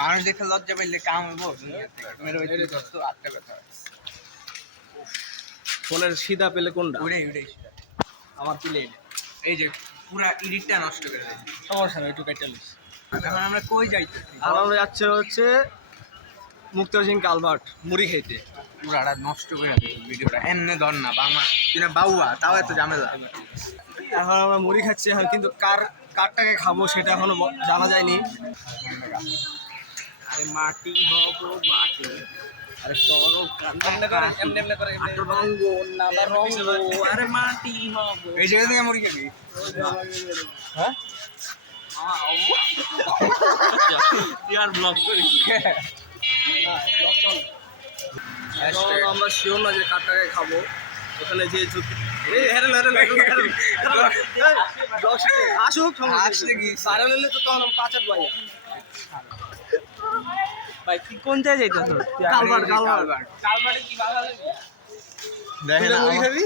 মানুষ দেখে লজ্জা পাইলে কাম হইব মেরে ওই দোস্ত আটটা কথা ফোনের সিধা পেলে কোনটা? উড়াই উড়াই আমার পিলে এই যে পুরা এডিটটা নষ্ট করে দেয়। সমস্যা নেই, একটু কেটে নিস। এখন আমরা কই যাইতেছি? আর আমরা যাচ্ছে হচ্ছে মুক্তার সিং কালভার্ট মুড়ি খাইতে। পুরাটা নষ্ট করে দেয় ভিডিওটা। এমনি ধর না বামা কিনা বাউয়া, তাও এত ঝামেলা। এখন আমরা মুড়ি খাচ্ছি, এখন কিন্তু কারটাকে খাবো সেটা এখনো জানা যায়নি। আরে মাটি হব মাটি, আরে করো এমনি করে আরে মাটি হব। এই জায়গা থেকে মুড়ি খাবি? হ্যাঁ ইয়ার ব্লগ করি। আমরা শিওর না যে কারটাকে খাবো। ওখানে যে আসুক আসলে কি সারা নিলে তো তখন পাঁচার ভাই ভাই তুই কোন জায়গায় যাইতেছ? কালভার্ট কালভার্টে কি ভালো লাগে? দেখেন মুড়ি খাবি?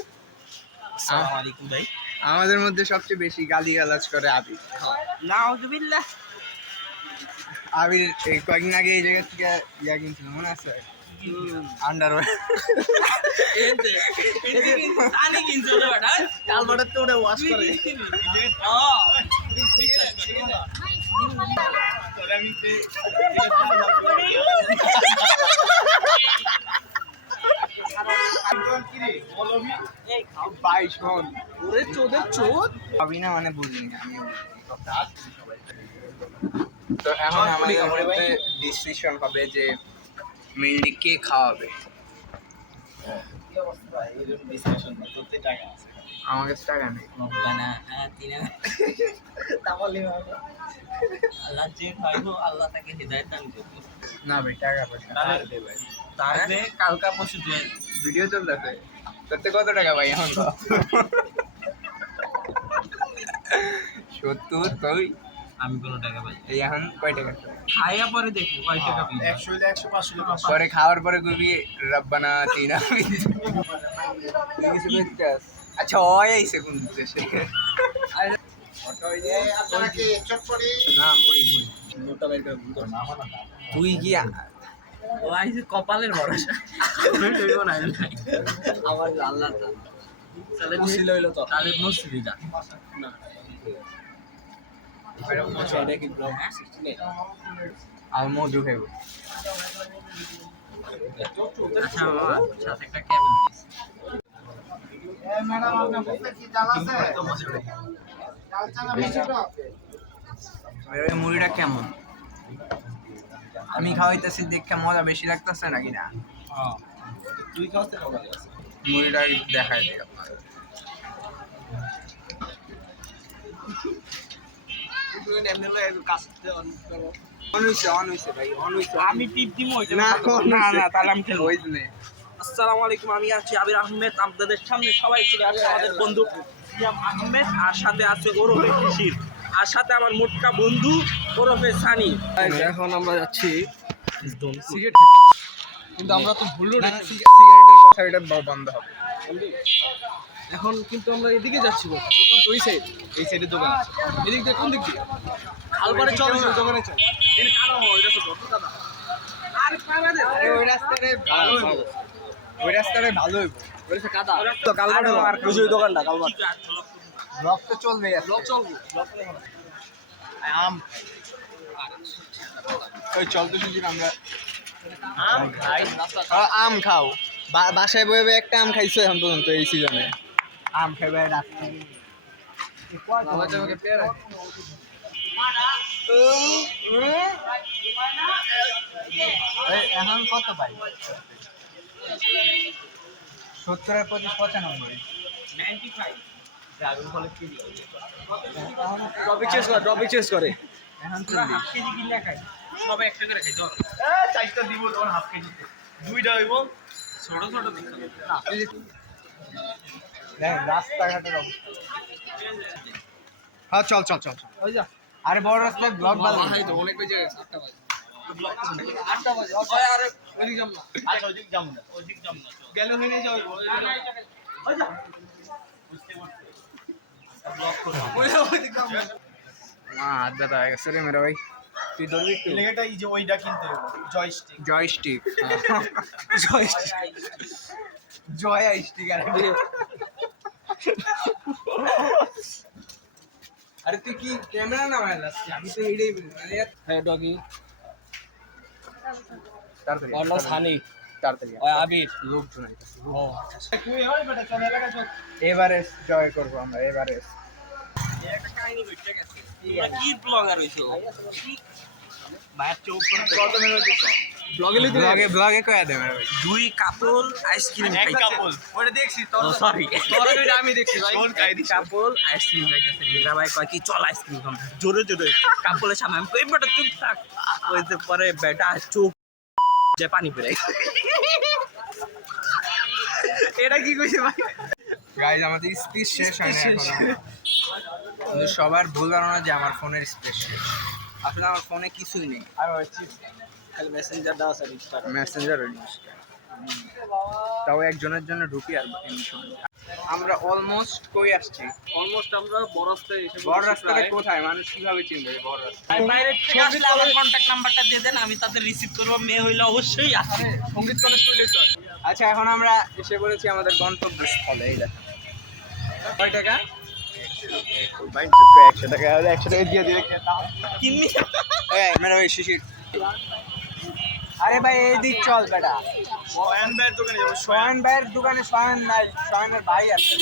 আসসালামু আলাইকুম ভাই। আমাদের মধ্যে সবচেয়ে বেশি গালিগালাজ করে আবির। নাউজুবিল্লাহ। আবির এই কয়েকদিন আগে এই জায়গা থেকে ইয়া কিনছিল, মনে আছে? আন্ডারওয়্যার। কালভার্টের তো ওটা ওয়াশ করে। ভাই শোন, ওরে চোদের চোদ ভাবি না মানে বুঝিনি আমি। তো এখন আমাদের মধ্যে ডিসিশন হবে যে মেইনলি কে খাওয়াবে। আমার কাছে টাকা নেই। না ভাই, টাকা পয়সা তাহলে কালকা পরশু ভিডিও চলতেছে। তোর কত টাকা ভাই এখন? 70। তুই? আমি কোনো টাকা পাই এই এখন কয় টাকা? খাইয়া পরে দেখি কয় টাকা পাই। 100 100 500 পরে খাওয়ার পরে কবি রব্বানা তিনা। আচ্ছা ওই আইছে কোন দেশে? আপনারা কি চটপটি না মুড়ি মুড়ি। নোটা বের করে তুই কি ও আইছে কপালের ভরসা হইব না আমার আল্লাহ তাহলে মুসিল হইলো তো, তাহলে মুসিল যা না এটা কি ব্লগ 16 আর মজু খাইব। আচ্ছা বাবা সাথে একটা কেমন দিস। ম্যাডাম আপনার মুখে কি জাল আছে? জাল চানা বেশি তো? এই মুড়িটা কেমন? আমি খাওয়াইতেছি দেখে মজা বেশি লাগতেছে নাকি না? তুই খাওয়াতে হবে মুড়িটা দেখাই দিই আপনার। আমি টিপ দিব না না তাহলে আমি খেলবো। আসসালামু আলাইকুম, আমি আছি আবির আহমেদ। আপনাদের সামনে সবাই চলে আসে আমাদের বন্ধু সিয়াম আহমেদ, আর সাথে আছে ওরফে শিশির, আর সাথে আমার মোটকা বন্ধু ওরফে সানি। এখন আমরা যাচ্ছি সিগারেট খেতে, কিন্তু আমরা তো ভুললো না সিগারেটের কথা এটা বন্ধ হবে। এখন কিন্তু আমরা এদিকে যাচ্ছি। দোকান তো ওই সাইড, এই সাইডের দোকান আছে। এদিক দিয়ে কোন দিক দিয়ে? খালপাড়ে চল, দোকানে চল। এর কারণ এটা তো বড় দাদা। আরে পাগলা দে, ওই রাস্তাটা ভালো হইব, ওই রাস্তাটা ভালো হইব। বলেছে কাদা তো কালবাড়ে আর বুঝুই দোকানটা কালবাড় ব্লক তো চলবে, ব্লক চলবো ব্লক আম ওই চলতে শুনছি আমরা আম খাই আম খাও। বাসায় বয়ে বয়ে একটা আম খাইছো এখন পর্যন্ত এই সিজনে? আম খাইবে রাত্রি এখন কত পাই? 70-এর প্রতি 95। টপিক চেঞ্জ করে এখন 40। সবাই একটা করে খাই। চারটা দিব তখন হাফ কেজি দুইটা হইব ছোট ছোট দেখ রাস্তাঘাটের অবস্থা। হ্যাঁ চল চল চল চল। ওই যা আরে বড় রাস্তায় ব্লক ভালো তো অনেক বেজে গেছে 8টা বাজে। 8টা বাজে ওই আরে ওইদিক যাম না। আচ্ছা ওইদিক যাবো না ওইদিক যাম না, গেলে হয়ে যাবে। ওই যা ব্লক করে ওইদিক যাম না। হাত ব্যথা হয়ে গেছে রে মেরা ভাই। তুই ধরবি একটু লেগেটা এই যে ওইটা কিনতে হবে joystick joystick joystick joystick আরে তুই কি ক্যামেরা না ভাইলাস আমি তো এটাই মানে হ্যাঁ ডগি তাড়াতাড়ি অর্ণব সানি তাড়াতাড়ি ওই আবির লোকজন আইতাছে ও তুই হয় বেটা চল এলাকা চল এবারে জয় করবো আমরা এবারে একটা কাহিনী ঘটে গেছে তোমরা কি ব্লগার হইছো ভাইয়ের চোখ কত মেরে দিছো ব্লগে ব্লগে কয়া দেবে ভাই দুই কাপল আইসক্রিম এক কাপল ওটা দেখছি তোর সরি তোর ভিডিও আমি দেখছি ভাই কোন কাপল আইসক্রিম খাইতেছে মেয়েরা ভাই কয় কি চল আইসক্রিম খাম জোরে জোরে কাপলের সামনে আমি কই বেটা চুপ থাক ওই যে পরে বেটা চোখ যে পানি পড়ে এটা কি কইছে ভাই গাইস আমাদের স্পিচ শেষ হয় না এখনো কিন্তু সবার ভুল ধারণা যে আমার ফোনের স্পেস শেষ আসলে আমার ফোনে কিছুই নেই আর ওই চিপস খালি মেসেঞ্জার দাও স্যার ইনস্টাগ্রাম মেসেঞ্জার তাও একজনের জন্য ঢুকি আর এমনি সময় আমরা অলমোস্ট কই আসছি অলমোস্ট আমরা বড় রাস্তায় এসে বড় রাস্তাটা কোথায় মানুষ কিভাবে চিনবে বড় রাস্তা বাইরে থেকে আসলে আমার কন্টাক্ট নাম্বারটা দিয়ে দেন আমি তাদের রিসিভ করবো মেয়ে হইলে অবশ্যই আসে সঙ্গীত কলেজ করলে চল আচ্ছা এখন আমরা এসে পড়েছি আমাদের গন্তব্যস্থলে এই দেখো কয় টাকা ভাই 100 টাকা 100 টাকা দিয়ে দিলে কিননি এই মেরা ভাই শিশির আরে ভাই এইদিক চল বেটা ওয়ান ব্যাট দোকানে যাবো সোহান ভাইয়ের দোকানে সোহান নাই সোহানের ভাই আছে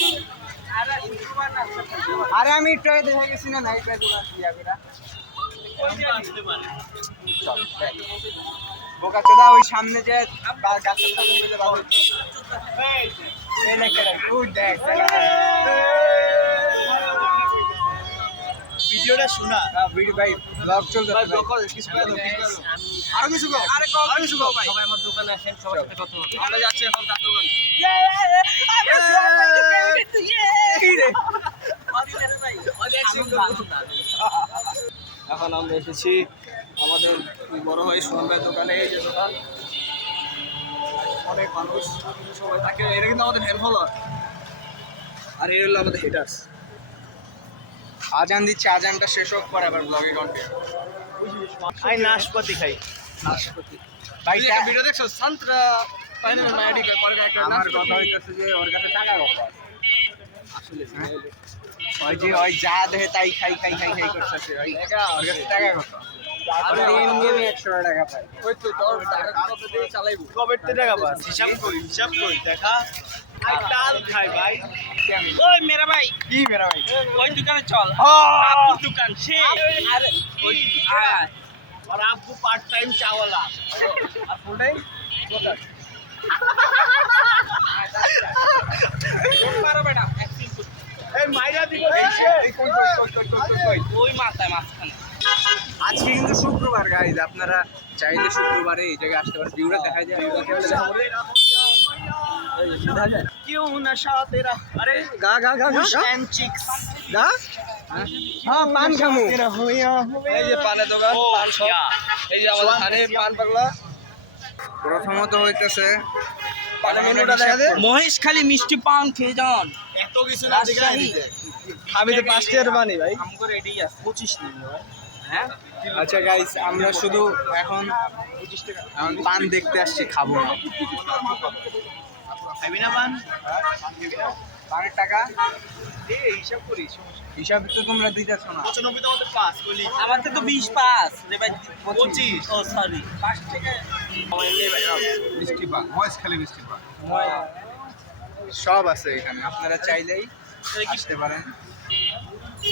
আরে আমি একটু আগে দেখে গেছি না নাইট ভাই দোকান দিয়া বেটা বোকা চোদা ওই সামনে যে গাছের সাথে মিলে বাবু এই লেখা ওই দেখ ভিডিওটা শোনা ভিডিও ভাই ব্লগ চলতে ভাই ব্লক করে কিছু করে দাও কিছু করে দাও আরো কিছু কর আরে কিছু কর ভাই সবাই আমার দোকানে আসেন সবার সাথে কথা বলতে আমরা যাচ্ছি এখন তার দোকানে এখন আমরা এসেছি আমাদের বড় ভাই সোহান ভাইয়ের দোকানে এই যে দোকান অনেক মানুষ সবাই তাকে এটা কিন্তু আমাদের হেল্প হলো আর এই হলো আমাদের হেটার্স আজান দিচ্ছে আজানটা শেষ হোক পর আবার ব্লগে কন্টিনিউ আমি নাশপাতি খাই নাশপাতি ভাই তুই একটা ভিডিও দেখছো সান্ত্রা ফাইনাল মাইডি করে একটা আমার কথা হইতাছে যে ওর কাছে টাকা কত আসলে ওই যে ওই যা দেহে তাই খাই খাই খাই খাই করতেছে ওই ওর কাছে টাকা কত আর দিন নিয়ে 100 টাকা পাই ওই তো তোর টাকা কত দিয়ে চালাইবো কবে টাকা পাস হিসাব করি দেখা ডাল খাই ভাই ওই মেরা ভাই কি মেরা ভাই ওই দোকানে চল ও আপুর দোকান সে আরে ওই আয় আর আপু পার্ট টাইম চাওয়ালা আর ফুল টাইম মারো বেটা এই মাইরা দিব এই কই কই ওই মাথায় মাঝখানে আজকে কিন্তু শুক্রবার গাইজ আপনারা চাইলে শুক্রবারে এই জায়গায় আসতে পারেন ভিউটা দেখা যায় क्यों नशा तेरा अरे গা গা গা फिश एंड चिक्स গা হ্যাঁ পান খামু এই যে পানের দোকান পান শপ এই যে আমাদের ধারে পান পাগলা প্রথমত হইতেছে পানের মেনুটা দেখা দে মহেশ খালি মিষ্টি পান খেয়ে যান এত কিছু না দেখা দিতে আমি তো 5 টাকার বানি ভাই আমগো রেডি আছে 25 নিন ভাই হ্যাঁ আচ্ছা গাইস আমরা শুধু এখন পান দেখতে আসছি খাবো না খাবি না পান পানের টাকা হিসাব করি হিসাব তো তোমরা দিতেছ না 95 তো আমাদের পাস বলি আমাদের তো 20 পাস রে ভাই 25 ও সরি 5 টাকা আমার নেই ভাই মিষ্টি পান ময়েস খালি মিষ্টি পান সব আছে এখানে আপনারা চাইলেই আসতে পারেন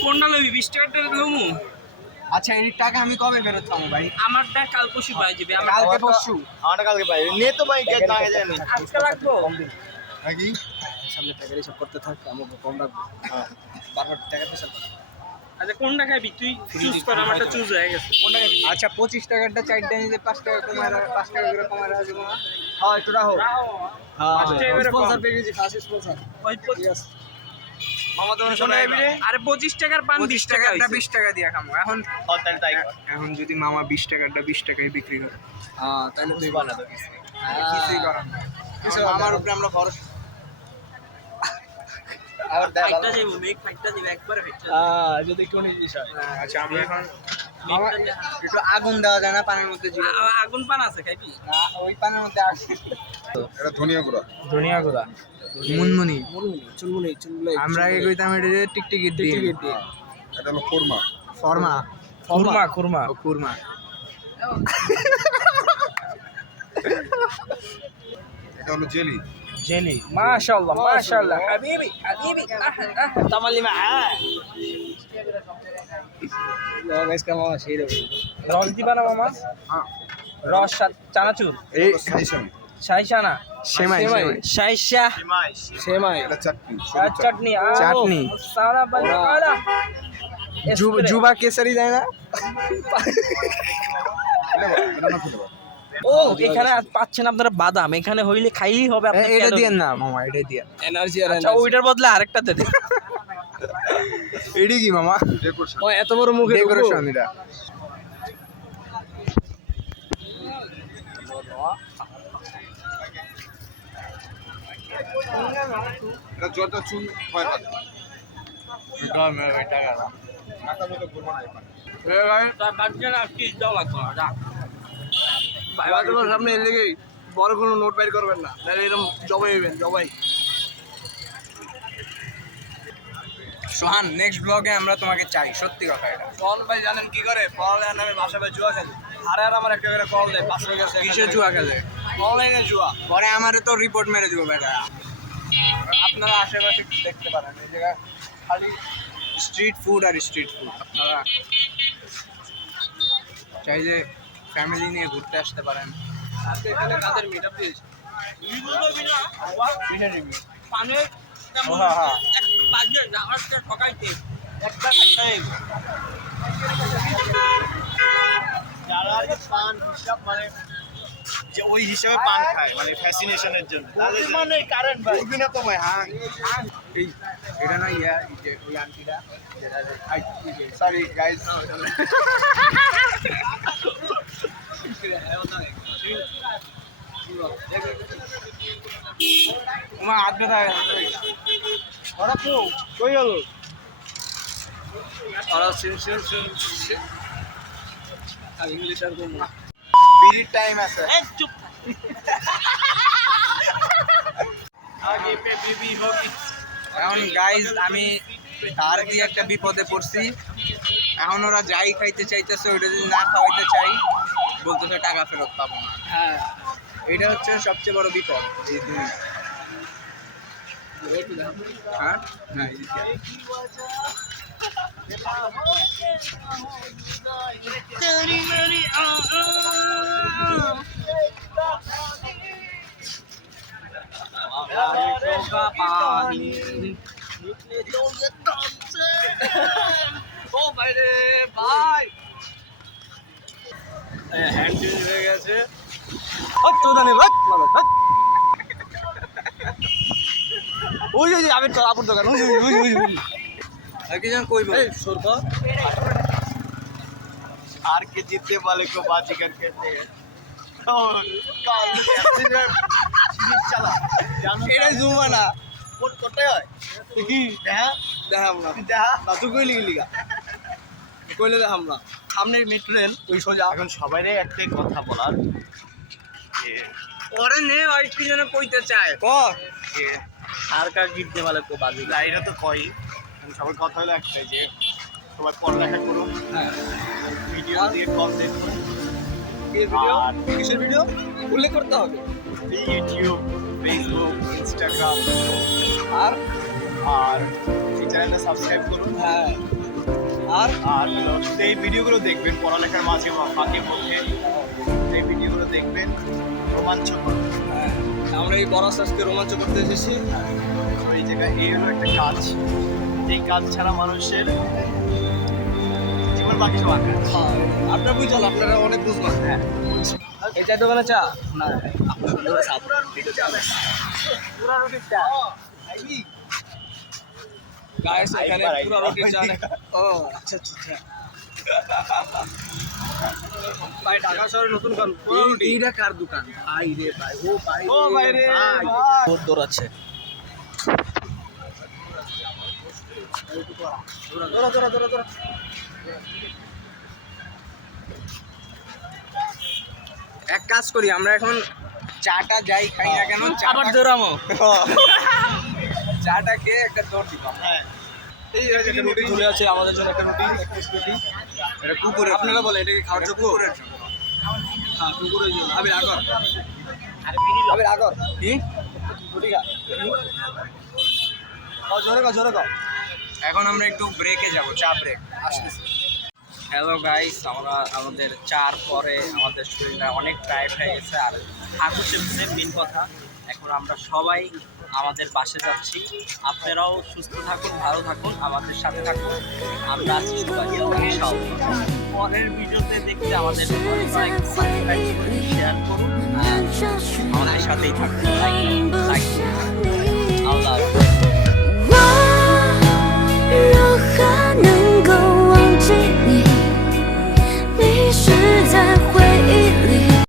কোনটা লবি 20 টাকাটা লমু আচ্ছা এই টাকা আমি কবে ফেরত পাবো ভাই আমারটা কাল পরশু পাই যাবে আমার কালকে পরশু আমারটা কালকে পাই নে তো ভাই কে না যায় না আজকে লাগবো নাকি সামনে টাকা হিসাব করতে থাক আমাকে কম রাখবো হ্যাঁ বারবার টাকা তো সব আচ্ছা কোনটা খাবি তুই চুজ কর আমারটা চুজ হয়ে গেছে আচ্ছা 25 টাকারটা চারটা নিতে 5 টাকা কমায় 5 টাকা করে কমায় রাখবো না হ্যাঁ একটু রাখো পাঁচ টাকা করে স্পন্সর কম। পেয়ে গেছি ফার্স্ট স্পন্সর ওই মামা তোমার শোনা যাবি রে আরে 25 টাকার পান 20 টাকা টাকাটা হইছে 20 টাকা দিয়ে খামো এখন হ্যাঁ তাহলে তাই কর এখন যদি মামা 20 টাকাটা 20 টাকায় বিক্রি করে হ্যাঁ তাহলে তুই বানা তো কিছুই করার না কিছু আমার উপরে আমরা ভরসা আবার ফাইটটা যাইবো মেক ফাইটটা যাইবো একবারে ফাইটটা যদি কোন জিনিস হয় আচ্ছা আমরা এখন একটু আগুন দেওয়া যায় না পানির মধ্যে? আগুন পান আছে খাইবি? ওই পানির মধ্যে এটা ধনিয়া গুঁড়া। ধনিয়া গুঁড়া, মুনমুনি। চুলমুনি আমরা আগে কইতাম এটা যে টিকটিকির ডিম। এটা হলো কোরমা। ফরমা। খুরমা খুরমা ও কুরমা। এটা হলো জেলি। জেলি। মাশাআল্লাহ মাশাআল্লাহ হাবিবি হাবিবি তামালি মা গাইস কামা সেই রস দিবা না মামা? রস চানাচুর, এই সাইসামি। শাইশানা, সেমাই। শাইশা, সেমাই এটা চাটনি। চাটনি, চাটনি। সারা বাংলা জুবা কেসারি যায় না? ও এখানে পাচ্ছেন আপনারা বাদাম, এখানে হইলে খাইলেই হবে আপনার এটা calorie। দিয়ে না মামা, এটা দিয়ে। এনার্জি আর আচ্ছা ওইটার বদলে আরেকটা দে। এডি কি মামা? ডেকোরেশন। ও এত বড় মুখে ডেকোরেশন এটা। এটা যত চুন হয় ভাত। মাথা মতো ঘুরবো না এখানে। তার বাচ্চা না কি দাও লাগতো না যা। ভাইবা তোমার সামনে এলে কি বড় কোনো নোট বাইর করবেন না, তাহলে এরকম জবাই হইবেন জবাই। সোহান, নেক্সট ব্লগে আমরা তোমাকে চাই, সত্যি কথা এটা। ফল ভাই জানেন কি করে? পড়ালেখার নামে বাসা ভাই জুয়া খেলে। আরে আর আমার একটা করে কল দেয় 500 টাকা। কিসের জুয়া খেলে? অনলাইনে জুয়া। পরে আমারে তো রিপোর্ট মেরে দিব বেটা। আপনারা আশেপাশে দেখতে পারেন এই জায়গা খালি স্ট্রিট ফুড আর স্ট্রিট ফুড। আপনারা চাই যে ফ্যামিলি নিয়ে ঘুরতে আসতে পারেন। আজকে এখানে কাদের মিটআপ দিয়েছে? পানি কেমন হ্যাঁ। একটা বাজে জাহাজটা ঠকাইতে একটা যারা আর কি পান হিসাব মানে যে ওই হিসাবে পান খায় মানে ফ্যাসিনেশনের জন্য তাদের মানে কারেন্ট ভাই উঠবি না তো ভাই, হ্যাঁ। এই এটা না ইয়া এই যে ওই আন্টিটা সরি গাইস। তোমার হাত ব্যথা হয়ে গেছে। ওরা তো কই গেল? ওরা শুন ইংলিশ আর কোন পিরিয়ড টাইম আছে। চুপ আগে পে বিবি হোগি। এখন গাইজ আমি ধার দিয়ে একটা বিপদে পড়ছি। এখন ওরা যাই খাইতে চাইতেছে ওইটা যদি না খাওয়াইতে চাই বলতেছে টাকা ফেরত পাবো না। হ্যাঁ এটা হচ্ছে সবচেয়ে বড় বিপদ এই দুই। হ্যাঁ না এই যে। ও ভাই রে ভাই হ্যান্ড চেঞ্জ হয়ে গেছে। ওই যে আমি তো আপুর দোকান আর কি যেন কইব हार के जीतने वाले को बाजीगर कहते हैं। चला এটা জুমা না কোথায় হয় কি দেখা দেখাম না। দেখা না তুই কইলি গেলি গা কইলে দেখাম না। সামনের মেট্রো রেল ওই সোজা। এখন সবাইরে একটা কথা বলার যে ওরে নে ওই কি যেন কইতে চায় ক যে হার কা জিততে वाले को बाजीगर এটা তো কই। সবার কথা হলো একটাই যে সবাই পড়ালেখা করুন, ভিডিও দিয়ে কন্টেন্ট করুন। আর কিসের ভিডিও উল্লেখ করতে হবে? ইউটিউব, ফেসবুক, ইনস্টাগ্রাম আর আর এই চ্যানেলটা সাবস্ক্রাইব করুন। হ্যাঁ আর আর এই ভিডিওগুলো দেখবেন পড়ালেখার মাঝে বা ফাঁকে মধ্যে এই ভিডিওগুলো দেখবেন, রোমাঞ্চকর। আমরা এই বড় আজকে রোমাঞ্চ করতে এসেছি। এই জায়গায় এই হলো একটা কাজ, এই কাজ ছাড়া মানুষের জীবন বাকি সব আঁকা। আপনারা বুঝল, আপনারা অনেক বুঝবেন। হ্যাঁ এই চাই দোকানে চা না গাইস এখানে আইবার, পুরো রুটি চা ও আচ্ছা আচ্ছা ভাই ঢাকা শহরে নতুন কোন এইটা কার দোকান? ভাই রে ভাই, ও ভাই ও ভাই রে ভাই বহুত দূর আছে। এক কাজ করি আমরা এখন চাটা যাই খাই না কেন আবার দৌড়ামো। চাটা খেয়ে একটা দৌড় দিতাম। এই যে রুটি ঝুলে আছে আমাদের জন্য একটা রুটি এটা কুকুরের আপনারা বলেন এটাকে খাওয়ার যোগ্য? কুকুরের জন্য। হ্যাঁ কুকুরের জন্য আমি আগর আবির আগর কি রুটি খা জোরে কর জোরে কর এখন আমরা একটু ব্রেকে যাব, চা ব্রেক আসতেছি। হ্যালো গাইস, আমরা আমাদের চার পরে আমাদের শরীরটা অনেক টায়ার্ড হয়ে গেছে আর হাঁটু চেপেছে। মেন কথা, এখন আমরা সবাই আমাদের বাসে যাচ্ছি। আপনারাও সুস্থ থাকুন, ভালো থাকুন, আমাদের সাথে থাকুন। আমরা আছি সবাই ইনশাআল্লাহ। পরের ভিডিওতে দেখতে আমাদের শেয়ার করুন, আমাদের সাথেই থাকুন। লাইক